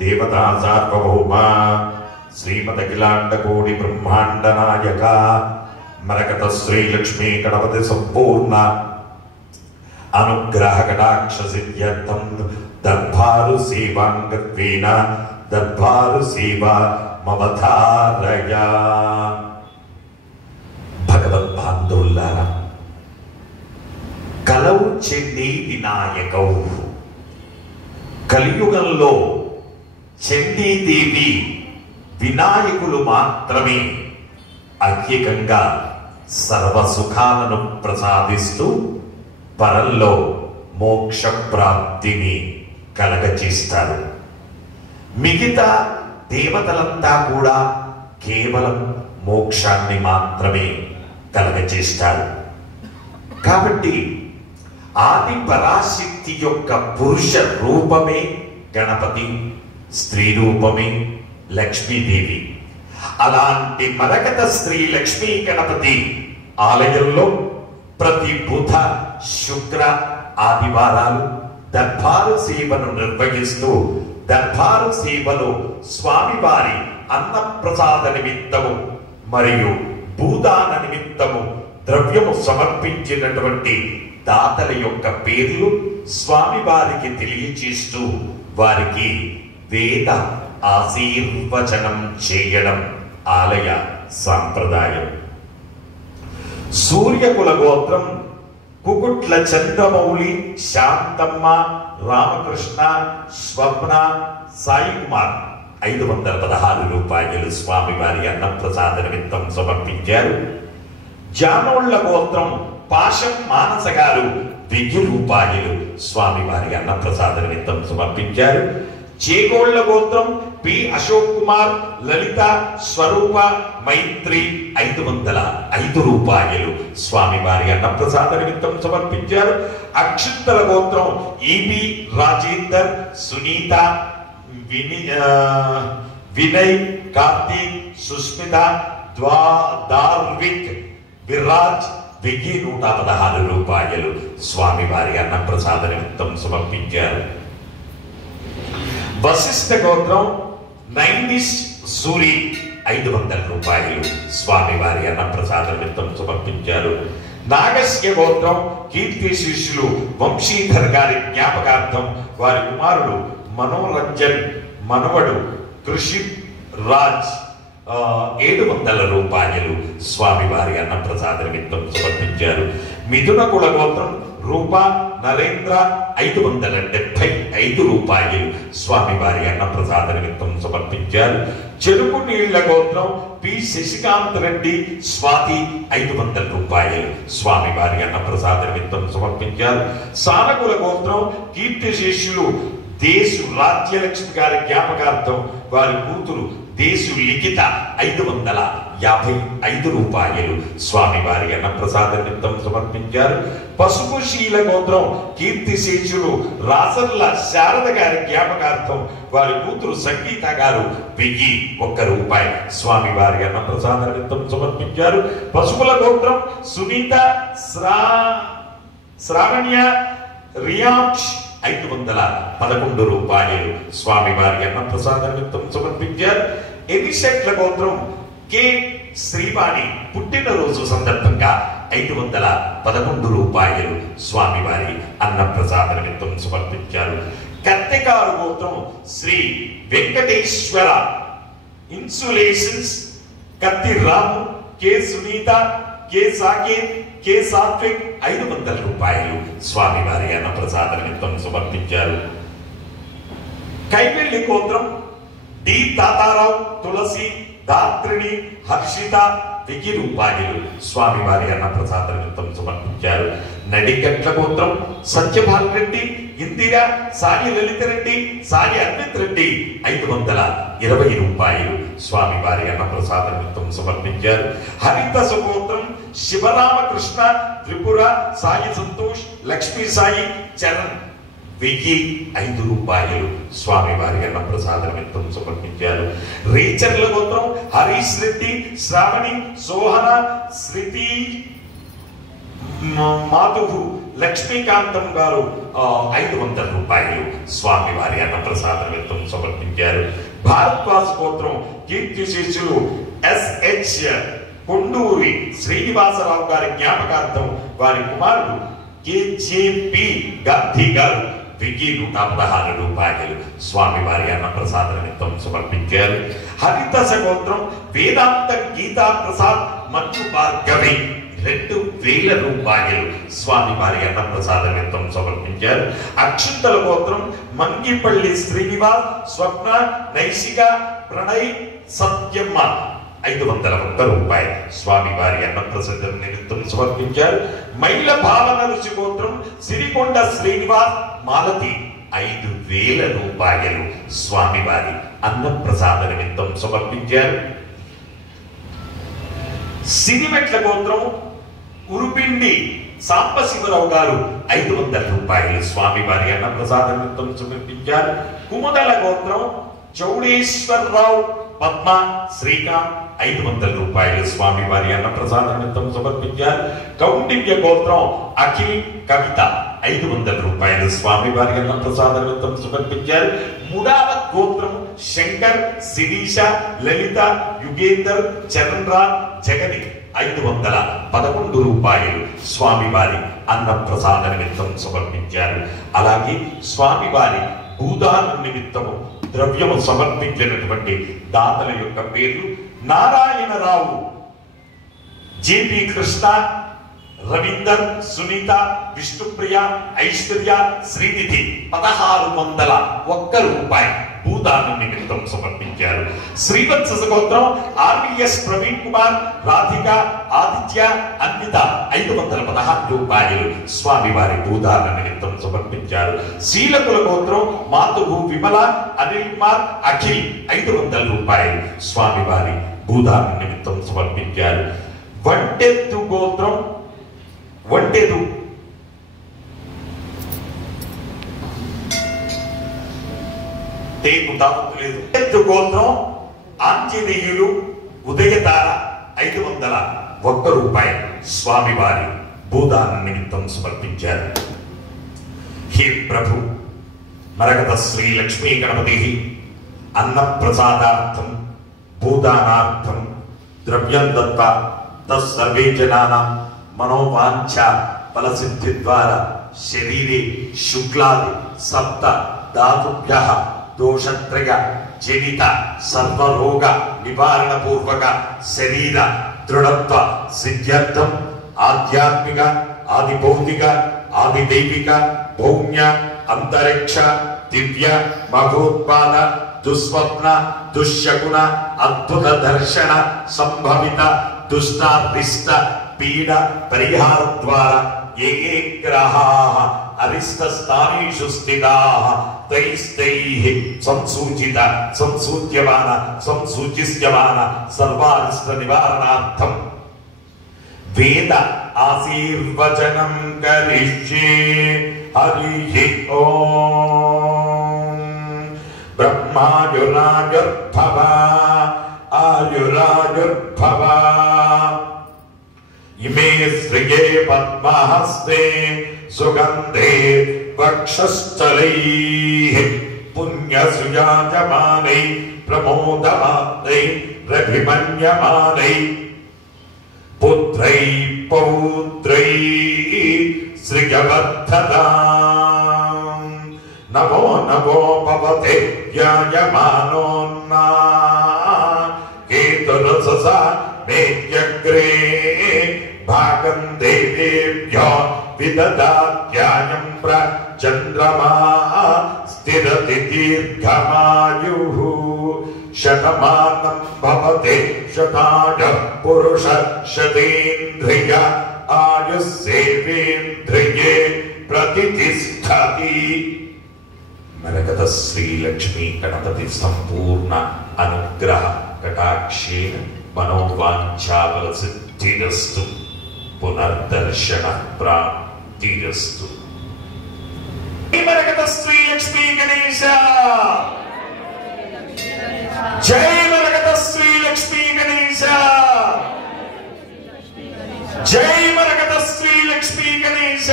దేవతా సార్వభౌమ శ్రీమదఖిలాండకోటి బ్రహ్మాండ నాయక మరకత శ్రీలక్ష్మీ గణపతి సంపూర్ణ అనుగ్రహ కటాక్ష సిద్ధ్యర్థం దర్బారు సేవాంగత్వేన దర్బారు సేవా మమధారయ. భగవద్బాంధవులారా, కలౌ చండీ వినాయకౌ. కలియుగంలో చండీదేవి వినాయకులు మాత్రమే ఐక్యంగా సర్వసుఖాలను ప్రసాదిస్తూ పరంలో మోక్ష ప్రాప్తిని కలగచేస్తారు. మిగతా దేవతలంతా కూడా కేవలం మోక్షాన్ని మాత్రమే కలగచేస్తారు. కాబట్టి ఆది పరాశక్తి యొక్క పురుష రూపమే గణపతి, స్త్రీ రూపమే లక్ష్మీదేవి. అలాంటి మరకత శ్రీ లక్ష్మీ గణపతి ఆలయంలో ప్రతి బుధ, శుక్ర, ఆదివారాలు దర్బారు సేవను నిర్వహిస్తూ దర్బారు సేవలో స్వామివారి అన్నప్రసాద నిమిత్తము మరియు భూదాన నిమిత్తము ద్రవ్యము సమర్పించినటువంటి దాతల యొక్క పేర్లు స్వామివారికి తెలియచేస్తూ వారికి వేద ఆశీర్వచనం చేయడం ఆలయ సాంప్రదాయం. సూర్యకుల గోత్రం కుకుట్ల చంద్రమౌళి, శాంతమ్మ, రామకృష్ణ, స్వప్న, సాయి కుమార్ 516 రూపాయలు స్వామివారి అన్నప్రసాద నిమిత్తం సమర్పించారు. జానోళ్ల గోత్రం పాశం మానస గారు 1000 రూపాయలు స్వామివారి అన్నప్రసాద నిమిత్తం సమర్పించారు. చేగోళ్ల గోత్రం పి అశోక్ కుమార్, లలిత, స్వరూప, మైత్రి 505 రూపాయలు స్వామివారి అన్నప్రసాద నిమిత్తం సమర్పించారు. అక్షింతల గోత్రం ఈబి రాజేందర్, సునీత, వినయ్, కార్తీక్, సుస్మిత, దార్విక్, విరాజ్ 1116 రూపాయలు స్వామివారి అన్నప్రసాద నిమిత్తం సమర్పించారు. వశిష్ఠ గోత్రం నైనిష్ సూరి 500 రూపాయలు స్వామివారి అన్నప్రసాద నిమిత్తం సమర్పించారు. నాగస్య గోత్రం కీర్తి శిష్యులు వంశీధర్ గారి జ్ఞాపకార్థం వారి కుమారుడు మనోరంజన్, మనవడు కృషి రాజ్ 700 రూపాయలు స్వామివారి అన్నప్రసాద నిమిత్తం సమర్పించారు. మిథున కుల గోత్రం రూప నరేంద్ర 575 రూపాయలు స్వామివారి అన్నప్రసాద నిమిత్తం సమర్పించారు. చెరుకు నీళ్ల గోత్రం పి శశికాంత్ రెడ్డి, స్వాతి 500 రూపాయలు స్వామివారి అన్నప్రసాద నిమిత్తం సమర్పించారు. సానకుల గోత్రం కీర్తి శిష్యులు దేశు రాజ్యలక్ష్మి గారి జ్ఞాపకార్థం వారి కూతురు దేశు లిఖిత 555 రూపాయలు స్వామివారి అన్నప్రసాద నిమిత్తం సమర్పించారు. పసుపు శీల గోత్రం కీర్తి శేషులు రాసర్ల శారద గారి జ్ఞాపకార్థం వారి కూతురు సంగీత గారు 1001 రూపాయి స్వామివారి అన్నప్రసాద నిమిత్తం సమర్పించారు. పసుపుల గోత్రం సునీత, శ్రావణ్య, రియాక్ష్ 511 రూపాయలు స్వామివారి అన్నప్రసాద నిమిత్తం సమర్పించారు. ఎనిషెట్ల గోత్రం కె శ్రీవాణి పుట్టినరోజు సందర్భంగా 511 రూపాయలు స్వామివారి అన్నప్రసాద నిమిత్తం సమర్పించారు. కత్తెకారు గోత్రం Shri Venkateswara insulations Katti Ramu, K Sunitha, K Saketh, K Sathvik 500 రూపాయలు స్వామివారి అన్నప్రసాద నిమిత్తం సమర్పించారు. కైవెల్లి గోత్రం డి తాతారావు, తులసి, దాత్రిని, హర్షిత 1000 రూపాయలు స్వామివారి అన్నప్రసాద నిమిత్తం సమర్పించారు. నడికట్ల గోత్రం సత్యపాల్ రెడ్డి, ఇందిర, సాయి లలిత రెడ్డి, సాయి అన్విత్ రెడ్డి 520 రూపాయలు స్వామివారి అన్నప్రసాద నిమిత్తం సమర్పించారు. హరిత సుగోత్రం శివరామకృష్ణ, త్రిపుర, సాయి సంతోష్, లక్ష్మీ సాయి, చరణ్ 1005 రూపాయలు స్వామివారి అన్నప్రసాద నిమిత్తం సమర్పించారు. రేచర్ల గోత్రం హరీష్ రెడ్డి, శ్రావణి, సోహన, శృతి, మాధు, లక్ష్మీకాంతం గారు 500 రూపాయలు స్వామివారి అన్నప్రసాద నిమిత్తం సమర్పించారు. భారద్వాజ గోత్రం కీర్తిశేషులు ఎస్హెచ్ కొండూరి శ్రీనివాసరావు గారి జ్ఞాపకార్థం వారి కుమారుడు కేజేపి గాంధీ గారు 1116 రూపాయలు స్వామివారి అన్నప్రసాద నిమిత్తం సమర్పించారు. హరిదశ గోత్రం వేదాంత గీతా ప్రసాద్ మంచు భార్గవి 2000 రూపాయలు స్వామివారి అన్నప్రసాద నిమిత్తం సమర్పించారు. అక్షంతల గోత్రం మంగిపల్లి శ్రీనివాస్ స్వప్న నైషిక ప్రణయ్ సత్యమ్మ 501 రూపాయలు స్వామివారి అన్నప్రసాద నిమిత్తం సమర్పించారు. మైల భావన రుచి గోత్రం సిరికొండ శ్రీనివాస్ మాలతి 5000 రూపాయలు స్వామివారి అన్నప్రసాద నిమిత్తం సమర్పించారు. సిరిమెట్ల గోత్రం ఉరుపిండి సాంబశివరావు గారు 500 రూపాయలు స్వామివారి అన్నప్రసాద నిమిత్తం సమర్పించారు. కుముదల గోత్రం చౌడేశ్వరరావు పద్మ శ్రీకాంత్ 500 రూపాయలు స్వామివారి అన్నప్రసాద నిమిత్తం సమర్పించారు. కౌండిన్య గోత్రం అఖిల్ కవిత 500 రూపాయలు స్వామివారి అన్నప్రసాద నిమిత్తం సమర్పించారు. ముడావత్ గోత్రం శంకర్ శిరీష లలిత యుగేందర్ చరణ్రాజ్ జగని 511 రూపాయలు స్వామివారి అన్నప్రసాద నిమిత్తం సమర్పించారు. అలాగే స్వామివారి భూదాన నిమిత్తము ద్రవ్యము సమర్పించినటువంటి దాతల యొక్క పేర్లు నారాయణరావు, జేపీ కృష్ణ, రవీందర్, సునీత, విష్ణుప్రియ, ఐశ్వర్య, శ్రీనిధి 1601 రూపాయలు భూదాన నిమిత్తం సమర్పించారు. శ్రీవత్స గోత్రం ఆర్వీఎస్ ప్రవీణ్ కుమార్, రాధిక, ఆదిత్య, అన్విత 516 రూపాయలు స్వామివారి భూదాన నిమిత్తం సమర్పించారు. శీలకుల గోత్రం మాతుగు విమల, అనిల్ కుమార్, అఖిల్ 500 రూపాయలు స్వామివారి భూదాన నిమిత్తం సమర్పించారు. వంటెత్తు గోత్రం వంటెదు గోత్రం ఆంజనేయులు ఉదయతార 501 రూపాయలు స్వామివారి భూదాన నిమిత్తం సమర్పించారు. హే ప్రభు మరకత శ్రీ లక్ష్మీ గణపతి అన్నప్రసాదార్థం భూదానార్థం ద్రవ్యం దత్తా తస్సర్వే జనానాం మనోవాంఛ ఫలసిద్ధి ద్వారా శరీరే శుక్లాది సప్త ధాతుభ్యః దోషత్రయ జనిత సర్వరోగ నివారణ పూర్వక శరీర దృఢత్వ సిద్ధ్యర్థం ఆధ్యాత్మిక ఆది భౌతిక ఆది దైవిక భౌమ్య అంతరిక్ష దివ్య మహోత్పాద దుస్వప్న దుశ్శకున అద్భుత దర్శన సంభవిత దుష్టారిష్ట పీడ పరిహార ద్వారా ఏ ఏ గ్రహాః అరిష్ట స్థానేషు స్థితాః తైస్తైః సంసూచిత సంసూచ్యమాన సంసూచిస్యమాన సర్వారిష్ట నివారణార్థం వేద ఆశీర్వచనం కరిష్యే. హరి ఓం. బ్రహ్మాయురాయుర్భవ ఆయురాయుర్భవ ఇమే శ్రియే పద్మహస్తే సుగంధే వక్షస్థలైః పుణ్యసుయాజమానై ప్రమోదమానై రభిమన్యమానై పుత్రై పౌత్రై శ్రియవర్ధతాం. నమో నమో భవతే ధ్యాయమానోన్నా కేతురససా మేత్యగ్రే భాగం దేవేభ్యో విదదాత్యాయం ప్రచంద్రమా స్థిరతి దీర్ఘమాయుః. శతమానం భవతే శతాయ పురుష శతేంద్రియ ఆయుస్సేవేంద్రియే ప్రతిష్ఠతి. మరకత శ్రీ లక్ష్మీ గణపతి సంపూర్ణ అనుగ్రహ కటాక్షేణ మనోవాంఛాబల సిద్ధిరస్తు పునర్దర్శన ప్రాప్తిరస్తు. మరకత శ్రీ లక్ష్మీ గణేశ జై. మరకత శ్రీ లక్ష్మీ గణేశ జై. మరకత శ్రీ లక్ష్మీ గణేశ.